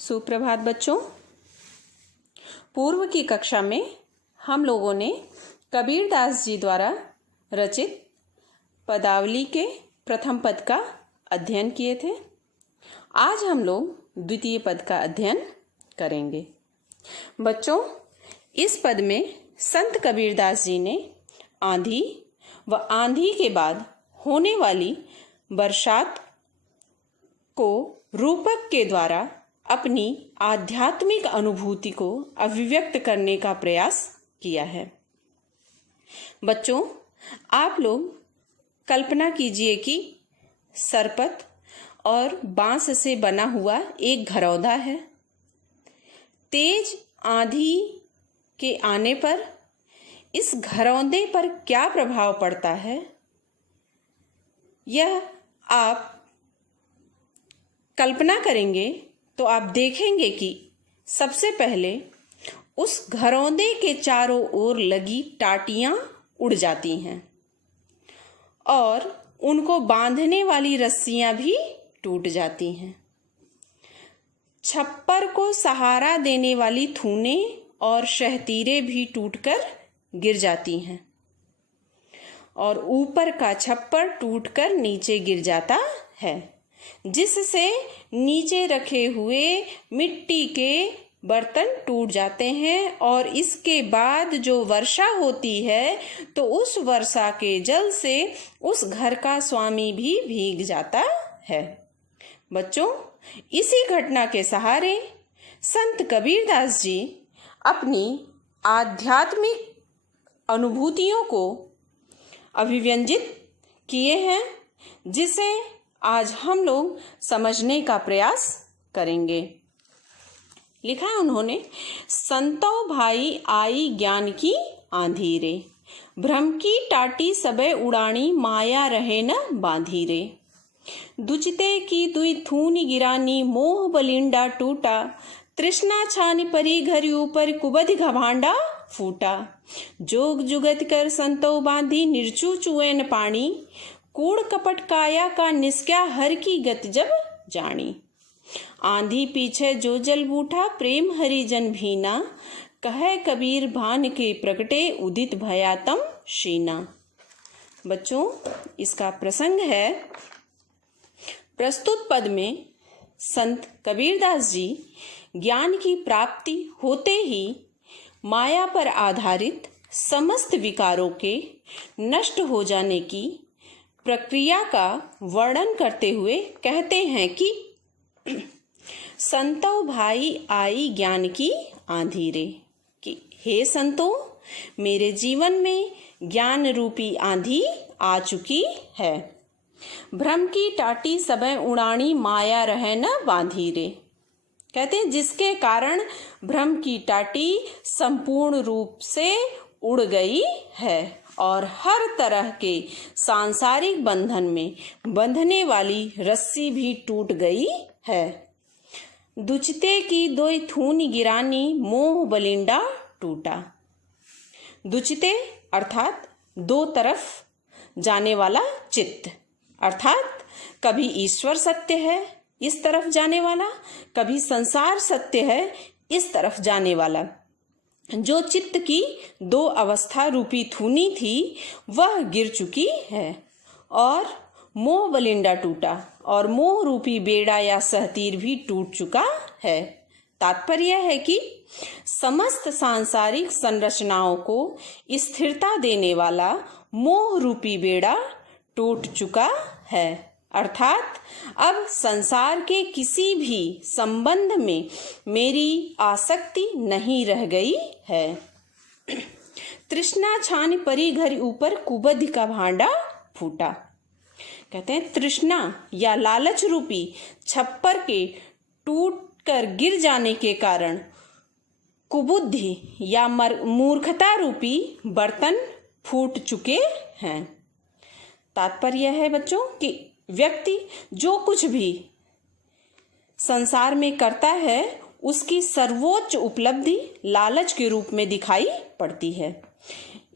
सुप्रभात बच्चों। पूर्व की कक्षा में हम लोगों ने कबीरदास जी द्वारा रचित पदावली के प्रथम पद का अध्ययन किए थे। आज हम लोग द्वितीय पद का अध्ययन करेंगे। बच्चों, इस पद में संत कबीरदास जी ने आंधी व आंधी के बाद होने वाली बरसात को रूपक के द्वारा अपनी आध्यात्मिक अनुभूति को अभिव्यक्त करने का प्रयास किया है। बच्चों, आप लोग कल्पना कीजिए कि सरपत और बांस से बना हुआ एक घरौंदा है। तेज आंधी के आने पर इस घरौंदे पर क्या प्रभाव पड़ता है, यह आप कल्पना करेंगे तो आप देखेंगे कि सबसे पहले उस घरौंदे के चारों ओर लगी टाटियां उड़ जाती हैं और उनको बांधने वाली रस्सियां भी टूट जाती हैं। छप्पर को सहारा देने वाली थूनें और शहतीरे भी टूटकर गिर जाती हैं और ऊपर का छप्पर टूटकर नीचे गिर जाता है, जिससे नीचे रखे हुए मिट्टी के बर्तन टूट जाते हैं और इसके बाद जो वर्षा होती है तो उस वर्षा के जल से उस घर का स्वामी भी भीग जाता है। बच्चों, इसी घटना के सहारे संत कबीरदास जी अपनी आध्यात्मिक अनुभूतियों को अभिव्यंजित किए हैं, जिसे आज हम लोग समझने का प्रयास करेंगे। लिखा है उन्होंने, संतो भाई आई ज्ञान की आंधी रे, भ्रम की टाटी सबे उड़ानी माया रहे न बांधी रे, दुचिते की दुई थूनी गिरानी मोह बलिंडा टूटा, तृष्णा छानी परी घर ऊपर कुबध घभांडा फूटा, जोग जुगत कर संतो बांधी निर्चू चुएन पानी, कूड़ कपट काया का निस्क्या हर की गत जब जानी, आंधी पीछे जो जल बूठा प्रेम हरिजन भीना, कहे कबीर भान के प्रगटे उदित भयातम शीना। बच्चों, इसका प्रसंग है, प्रस्तुत पद में संत कबीरदास जी ज्ञान की प्राप्ति होते ही माया पर आधारित समस्त विकारों के नष्ट हो जाने की प्रक्रिया का वर्णन करते हुए कहते हैं कि संतो भाई आई ज्ञान की आंधी रे, कि हे संतों, मेरे जीवन में ज्ञान रूपी आंधी आ चुकी है। भ्रम की टाटी सबे उड़ानी माया रहे न बांधी रे, कहते हैं जिसके कारण भ्रम की टाटी संपूर्ण रूप से उड़ गई है और हर तरह के सांसारिक बंधन में बंधने वाली रस्सी भी टूट गई है। दुचिते की दोई थूनी गिरानी मोह बलिंडा टूटा। दुचिते अर्थात दो तरफ जाने वाला चित्त, अर्थात कभी ईश्वर सत्य है इस तरफ जाने वाला, कभी संसार सत्य है इस तरफ जाने वाला। जो चित्त की दो अवस्था रूपी थूनी थी वह गिर चुकी है और मोह बलिंडा टूटा और मोह रूपी बेड़ा या सहतीर भी टूट चुका है। तात्पर्य है कि समस्त सांसारिक संरचनाओं को स्थिरता देने वाला मोह रूपी बेड़ा टूट चुका है, अर्थात अब संसार के किसी भी संबंध में मेरी आसक्ति नहीं रह गई है। तृष्णा छान परी घर ऊपर कुबध का भांडा फूटा, कहते हैं तृष्णा या लालच रूपी छप्पर के टूट कर गिर जाने के कारण कुबुद्धि या मूर्खता रूपी बर्तन फूट चुके हैं। तात्पर्य है बच्चों कि व्यक्ति जो कुछ भी संसार में करता है उसकी सर्वोच्च उपलब्धि लालच के रूप में दिखाई पड़ती है।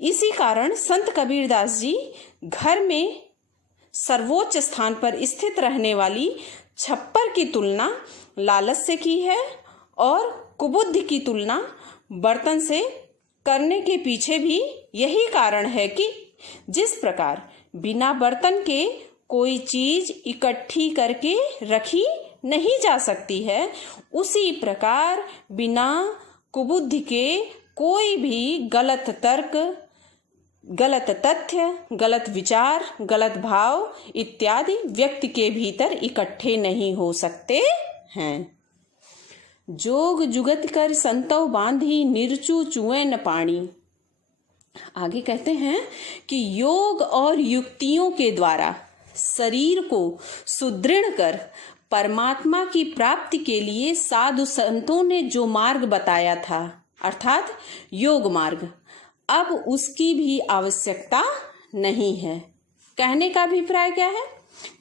इसी कारण संत कबीरदास जी घर में सर्वोच्च स्थान पर स्थित रहने वाली छप्पर की तुलना लालच से की है और कुबुद्धि की तुलना बर्तन से करने के पीछे भी यही कारण है कि जिस प्रकार बिना बर्तन के कोई चीज इकट्ठी करके रखी नहीं जा सकती है, उसी प्रकार बिना कुबुद्धि के कोई भी गलत तर्क, गलत तथ्य, गलत विचार, गलत भाव इत्यादि व्यक्ति के भीतर इकट्ठे नहीं हो सकते हैं। जोग जुगत कर संतव बांधी निरचू चुए न पानी। आगे कहते हैं कि योग और युक्तियों के द्वारा शरीर को सुदृढ़ कर परमात्मा की प्राप्ति के लिए साधु संतों ने जो मार्ग बताया था, अर्थात योग मार्ग, अब उसकी भी आवश्यकता नहीं है। कहने का अभिप्राय क्या है?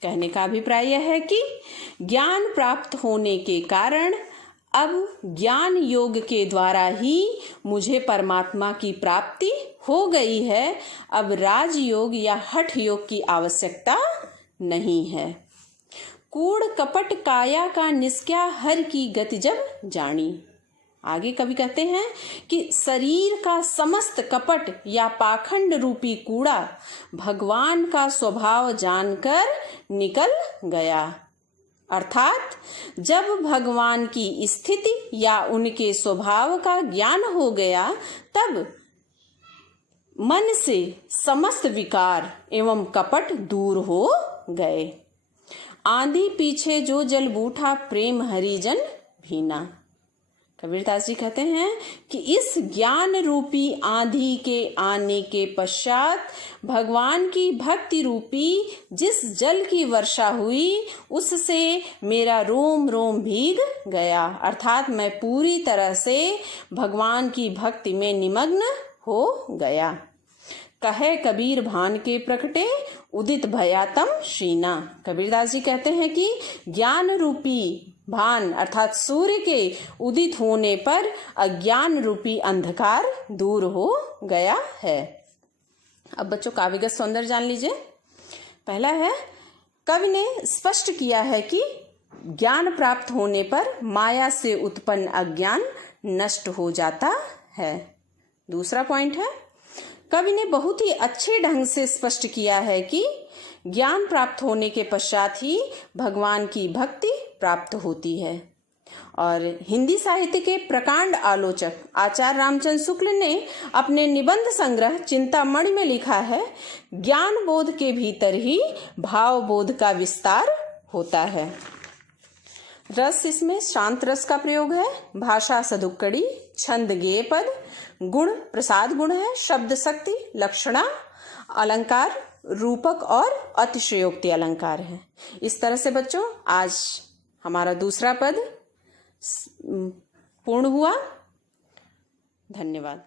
कहने का अभिप्राय यह है कि ज्ञान प्राप्त होने के कारण अब ज्ञान योग के द्वारा ही मुझे परमात्मा की प्राप्ति हो गई है। अब राजयोग या हठ योग की आवश्यकता नहीं है। कूड़ कपट काया का निष्क्या हर की गति जब जानी। आगे कवि कहते हैं कि शरीर का समस्त कपट या पाखंड रूपी कूड़ा भगवान का स्वभाव जानकर निकल गया। अर्थात जब भगवान की स्थिति या उनके स्वभाव का ज्ञान हो गया, तब मन से समस्त विकार एवं कपट दूर हो गए। आंधी पीछे जो जल बूठा प्रेम हरिजन भीना। कबीरदास जी कहते हैं कि इस ज्ञान रूपी आंधी के आने के पश्चात भगवान की भक्ति रूपी जिस जल की वर्षा हुई, उससे मेरा रोम रोम भीग गया। अर्थात मैं पूरी तरह से भगवान की भक्ति में निमग्न हो गया। कहे कबीर भान के प्रकटे उदित भयातम शीना। कबीरदास जी कहते हैं कि ज्ञान रूपी भान अर्थात सूर्य के उदित होने पर अज्ञान रूपी अंधकार दूर हो गया है। अब बच्चों काव्यगत सौंदर्य जान लीजिए। पहला है, कवि ने स्पष्ट किया है कि ज्ञान प्राप्त होने पर माया से उत्पन्न अज्ञान नष्ट हो जाता है। दूसरा पॉइंट है, कवि ने बहुत ही अच्छे ढंग से स्पष्ट किया है कि ज्ञान प्राप्त होने के पश्चात ही भगवान की भक्ति प्राप्त होती है। और हिंदी साहित्य के प्रकांड आलोचक आचार्य रामचंद्र शुक्ल ने अपने निबंध संग्रह चिंतामणि में लिखा है, ज्ञान बोध के भीतर ही भाव बोध का विस्तार होता है। रस इसमें शांत रस का प्रयोग है, भाषा सदुक्कड़ी, छंद गेय पद, गुण प्रसाद गुण है, शब्द शक्ति, लक्षणा, अलंकार रूपक और अतिशयोक्ति अलंकार है। इस तरह से बच्चों आज हमारा दूसरा पद पूर्ण हुआ। धन्यवाद।